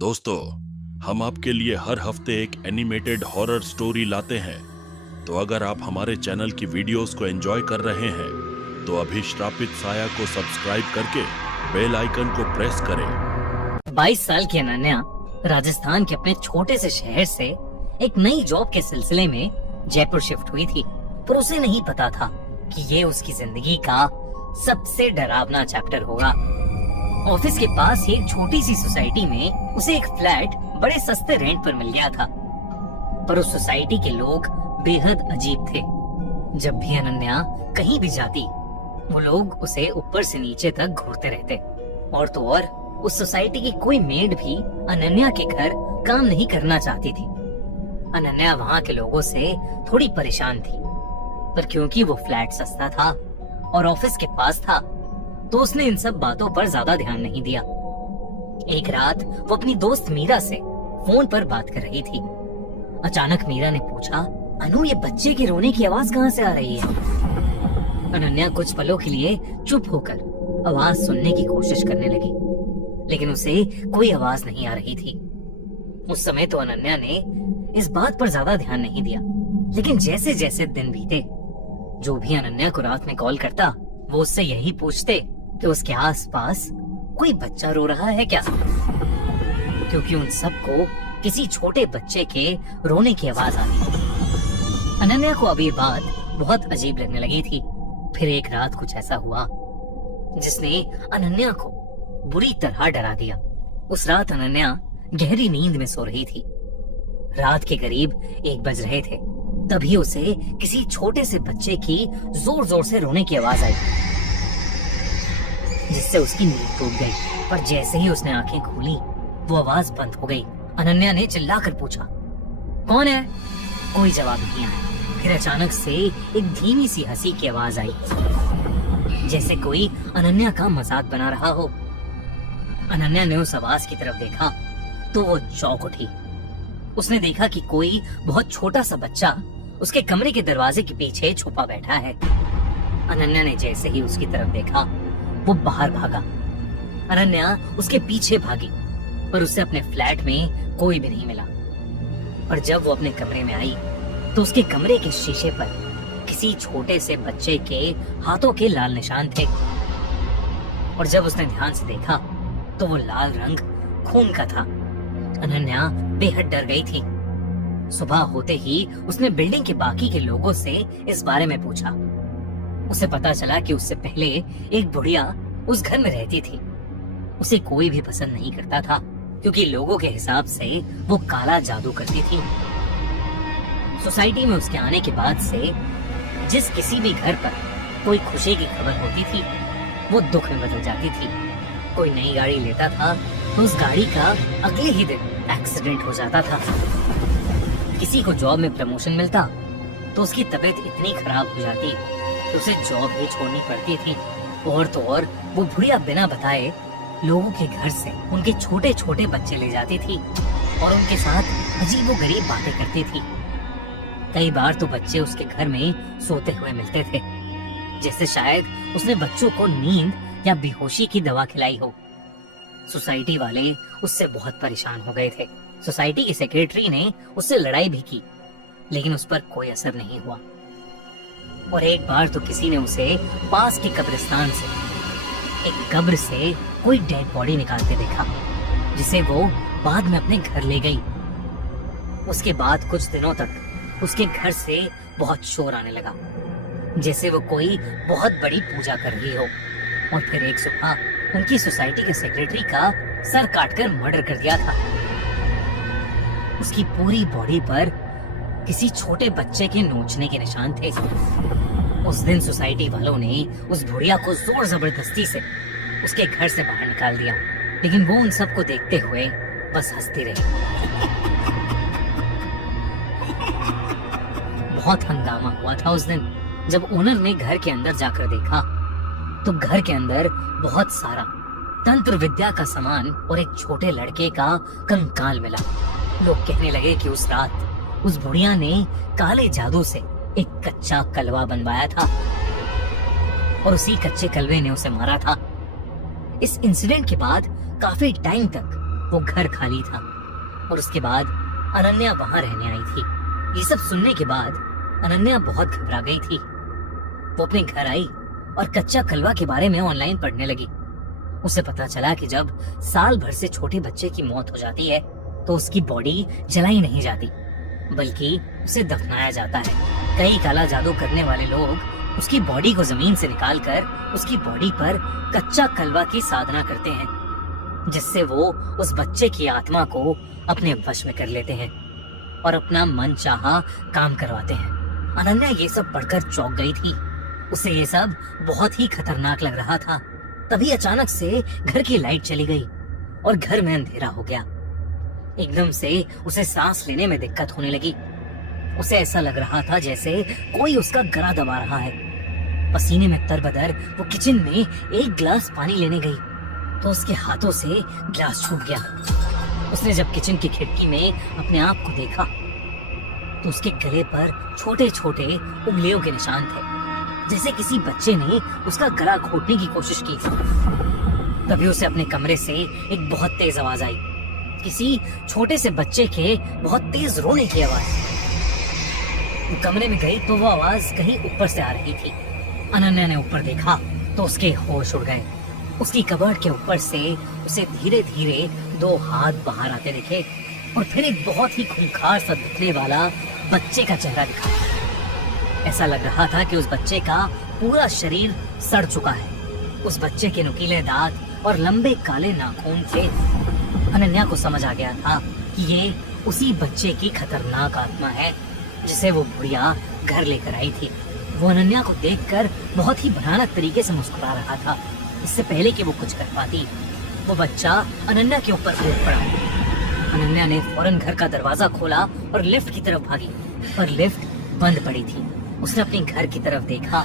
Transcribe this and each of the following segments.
दोस्तों, हम आपके लिए हर हफ्ते एक एनिमेटेड हॉरर स्टोरी लाते हैं। तो अगर आप हमारे चैनल की वीडियोस को एंजॉय कर रहे हैं तो अभी श्रापित साया को सब्सक्राइब करके बेल आइकन को प्रेस करें। 22 साल की अनन्या राजस्थान के अपने छोटे से शहर से एक नई जॉब के सिलसिले में जयपुर शिफ्ट हुई थी, पर उसे नहीं पता था कि ये उसकी जिंदगी का सबसे डरावना चैप्टर होगा। ऑफिस के पास ही एक छोटी सी सोसाइटी में उसे एक फ्लैट बड़े सस्ते रेंट पर मिल गया था, पर उस सोसाइटी के लोग बेहद अजीब थे। जब भी अनन्या कहीं भी जाती, वो लोग उसे ऊपर से नीचे तक घूरते रहते। और तो और उस सोसाइटी की कोई मेड भी अनन्या के घर काम नहीं करना चाहती थी। अनन्या वहाँ के लोगों से थोड़ी परेशान थी, पर क्योंकि वो फ्लैट सस्ता था और ऑफिस के पास था, तो उसने इन सब बातों पर ज्यादा ध्यान नहीं दिया। एक रात वो अपनी दोस्त मीरा से फोन पर बात कर रही थी। अचानक मीरा ने पूछा, अनु, ये बच्चे की रोने की आवाज कहाँ से आ रही है? अनन्या कुछ पलों के लिए चुप होकर आवाज सुनने की कोशिश करने लगी, लेकिन उसे कोई आवाज नहीं आ रही थी। उस समय तो अनन्या ने इस बात पर ज्यादा ध्यान नहीं दिया, लेकिन जैसे जैसे दिन बीते, जो भी अनन्या को रात में कॉल करता, वो उससे यही पूछते कि उसके आसपास कोई बच्चा रो रहा है क्या, क्योंकि उन सबको किसी छोटे बच्चे के रोने की आवाज आ रही थी। अनन्या को अब ये बात बहुत अजीब लगने लगी थी। फिर एक रात कुछ ऐसा हुआ जिसने अनन्या को बुरी तरह डरा दिया। उस रात अनन्या गहरी नींद में सो रही थी। रात के करीब 1 बज रहे थे, तभी उसे किसी छोटे से बच्चे की जोर जोर से रोने की आवाज आई, जिससे उसकी नींद टूट गई। पर जैसे ही उसने आंखें खोली, वो आवाज बंद हो गई। अनन्या ने चिल्लाकर पूछा, कौन है? कोई जवाब नहीं आया। फिर अचानक से एक धीमी सी हंसी की आवाज आई, जैसे कोई अनन्या का मजाक बना रहा हो। अनन्या ने उस आवाज की तरफ देखा तो वो चौंक उठी। उसने देखा कि कोई बहुत छोटा सा बच्चा उसके कमरे के दरवाजे के पीछे छुपा बैठा है। अनन्या ने जैसे ही उसकी तरफ देखा, वो बाहर भागा। अनन्या उसके पीछे भागी, पर उसे अपने फ्लैट में कोई भी नहीं मिला। और जब वो अपने कमरे में आई, तो उसके कमरे के शीशे पर किसी छोटे से बच्चे के हाथों के लाल निशान थे। और जब उसने ध्यान से देखा, तो वो लाल रंग खून का था। अनन्या बेहद डर गई थी। सुबह होते ही उसने बिल्डिंग के बाकी के लोगों से इस बारे में पूछा। उसे पता चला कि उससे पहले एक बुढ़िया उस घर में रहती थी। उसे कोई भी पसंद नहीं करता था, क्योंकि लोगों के हिसाब से वो काला जादू करती थी। सोसाइटी में उसके आने के बाद से जिस किसी भी घर पर कोई खुशी की खबर होती थी, वो दुख में बदल जाती थी। कोई नई गाड़ी लेता था तो उस गाड़ी का अगले ही दिन एक्सीडेंट हो जाता था। किसी को जॉब में प्रमोशन मिलता तो उसकी तबीयत इतनी खराब हो जाती तो उसे जॉब ही छोड़नी पड़ती थी। और तो और वो बुढ़िया बिना बताए लोगों के घर से उनके छोटे छोटे बच्चे ले जाती थी और उनके साथ अजीबोगरीब बातें करती थी। कई बार तो बच्चे उसके घर में सोते हुए मिलते थे, जैसे शायद उसने बच्चों को नींद या बेहोशी की दवा खिलाई हो। सोसाइटी वाले उससे बहुत परेशान हो गए थे। सोसाइटी की सेक्रेटरी ने उससे लड़ाई भी की, लेकिन उस पर कोई असर नहीं हुआ। और एक बार तो किसी ने उसे पास के कब्रिस्तान से, एक कब्र से कोई डेड बॉडी निकालते देखा, जिसे वो बाद में अपने घर ले गई। उसके बाद कुछ दिनों तक उसके घर से बहुत शोर आने लगा, जैसे वो कोई बहुत बड़ी पूजा कर रही हो। और फिर एक सुबह उनकी सोसाइटी के सेक्रेटरी का सर काटकर मर्डर कर दिया था। उसकी पूरी बॉडी पर किसी छोटे बच्चे के नोचने के निशान थे। उस दिन सोसाइटी वालों ने उस बुढ़िया को जोर जबरदस्ती से उसके घर से बाहर निकाल दिया, लेकिन वो उन सबको देखते हुए बस हंसती रही। बहुत हंगामा हुआ था उस दिन। जब ओनर ने घर के अंदर जाकर देखा, तो घर के अंदर बहुत सारा तंत्र विद्या का सामान और एक छोटे लड़के का कंकाल मिला। लोग कहने लगे कि उस रात उस बुढ़िया ने काले जादू से एक कच्चा कलवा बनवाया था और उसी कच्चे कलवे ने उसे मारा था। इस इंसिडेंट के बाद काफी टाइम तक वो घर खाली था और उसके बाद अनन्या वहां रहने आई थी। ये सब सुनने के बाद अनन्या बहुत घबरा गई थी। वो अपने घर आई और कच्चा कलवा के बारे में ऑनलाइन पढ़ने लगी। उसे पता चला कि जब साल भर से छोटे बच्चे की मौत हो जाती है तो उसकी बॉडी जलाई नहीं जाती बल्कि उसे दफनाया जाता है। कई काला जादू करने वाले लोग उसकी बॉडी को जमीन से निकालकर उसकी बॉडी पर कच्चा कलवा की साधना करते हैं, जिससे वो उस बच्चे की आत्मा को अपने वश में कर लेते हैं और अपना मन चाहा काम करवाते हैं। अनन्या ये सब पढ़कर चौंक गई थी। उसे ये सब बहुत ही खतरनाक लग रहा था। तभी अचानक से घर की लाइट चली गई और घर में अंधेरा हो गया। एकदम से उसे सांस लेने में दिक्कत होने लगी। उसे ऐसा लग रहा था जैसे कोई उसका गला दबा रहा है। पसीने में तरबतर वो किचन में एक गिलास पानी लेने गई तो उसके हाथों से गिलास छूट गया। उसने जब किचन की खिड़की में अपने आप को देखा तो उसके गले पर छोटे छोटे उंगलियों के निशान थे, जैसे किसी बच्चे ने उसका गला घोटने की कोशिश की। तभी उसे अपने कमरे से एक बहुत तेज आवाज आई, किसी छोटे से बच्चे के बहुत तेज रोने की आवाज। वो कमरे में गई तो वो आवाज कहीं ऊपर से आ रही थी। अनन्या ने ऊपर देखा तो उसके होश उड़ गए। उसकी कबर्ड के ऊपर से उसे धीरे धीरे दो हाथ बाहर आते दिखे और फिर एक बहुत ही खूंखार सा दिखने वाला बच्चे का चेहरा दिखा। ऐसा लग रहा था कि उस बच्चे का पूरा शरीर सड़ चुका है। उस बच्चे के नुकीले दांत और लंबे काले नाखून थे। अनन्या को समझ आ गया था कि ये उसी बच्चे की खतरनाक आत्मा है जिसे वो बुढ़िया घर लेकर आई थी। वो अनन्या को देखकर बहुत ही भयानक तरीके से मुस्कुरा रहा था। इससे पहले कि वो कुछ कर पाती, वो बच्चा अनन्या के ऊपर कूद पड़ा। अनन्या ने फौरन घर का दरवाजा खोला और लिफ्ट की तरफ भागी, पर लिफ्ट बंद पड़ी थी। उसने अपने घर की तरफ देखा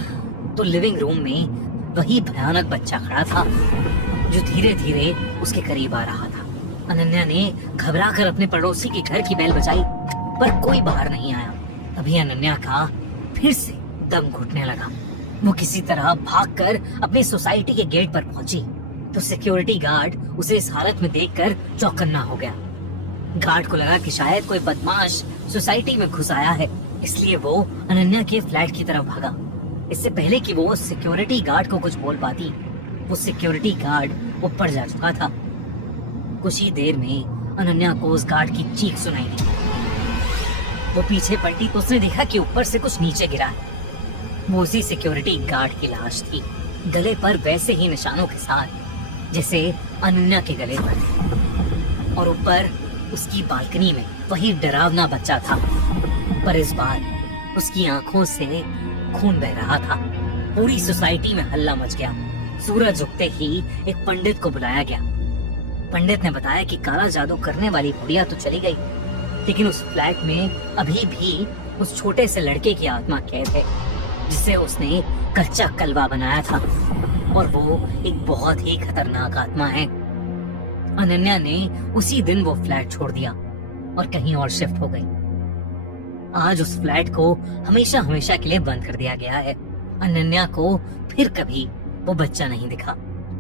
तो लिविंग रूम में वही भयानक बच्चा खड़ा था जो धीरे धीरे उसके करीब आ रहा था। अनन्या ने घबराकर अपने पड़ोसी के घर की बेल बजाई, पर कोई बाहर नहीं आया। तभी अनन्या का फिर से दम घुटने लगा। वो किसी तरह भागकर अपनी सोसाइटी के गेट पर पहुंची तो सिक्योरिटी गार्ड उसे इस हालत में देखकर चौकन्ना हो गया। गार्ड को लगा कि शायद कोई बदमाश सोसाइटी में घुस आया है, इसलिए वो अनन्या के फ्लैट की तरफ भागा। इससे पहले कि वो सिक्योरिटी गार्ड को कुछ बोल पाती, वो सिक्योरिटी गार्ड ऊपर जा चुका था। कुछ ही देर में अनन्या को उस गार्ड की चीख सुनाई दी। वो पीछे पलटी तो उसने देखा कि ऊपर से कुछ नीचे गिरा है। वो उसी सिक्योरिटी गार्ड की लाश थी, गले पर वैसे ही निशानों के साथ जैसे अनन्या के गले पर थे। और ऊपर उसकी बालकनी में वही डरावना बच्चा था, पर इस बार उसकी आंखों से खून बह रहा था। पूरी सोसाइटी में हल्ला मच गया। सूरज उगते ही एक पंडित को बुलाया गया। पंडित ने बताया कि काला जादू करने वाली बुढ़िया तो चली गई, लेकिन उस फ्लैट में अभी भी उस छोटे से लड़के की आत्मा कैद है जिसे उसने कच्चा कलवा बनाया था, और वो एक बहुत ही खतरनाक आत्मा है। अनन्या ने उसी दिन वो फ्लैट छोड़ दिया और कहीं और शिफ्ट हो गई। आज उस फ्लैट को हमेशा हमेशा के लिए बंद कर दिया गया है। अनन्या को फिर कभी वो बच्चा नहीं दिखा,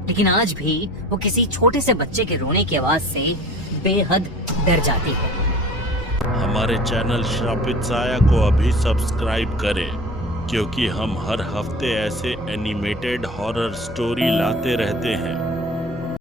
लेकिन आज भी वो किसी छोटे से बच्चे के रोने की आवाज से बेहद डर जाती है। हमारे चैनल श्रापित साया को अभी सब्सक्राइब करें, क्योंकि हम हर हफ्ते ऐसे एनिमेटेड हॉरर स्टोरी लाते रहते हैं।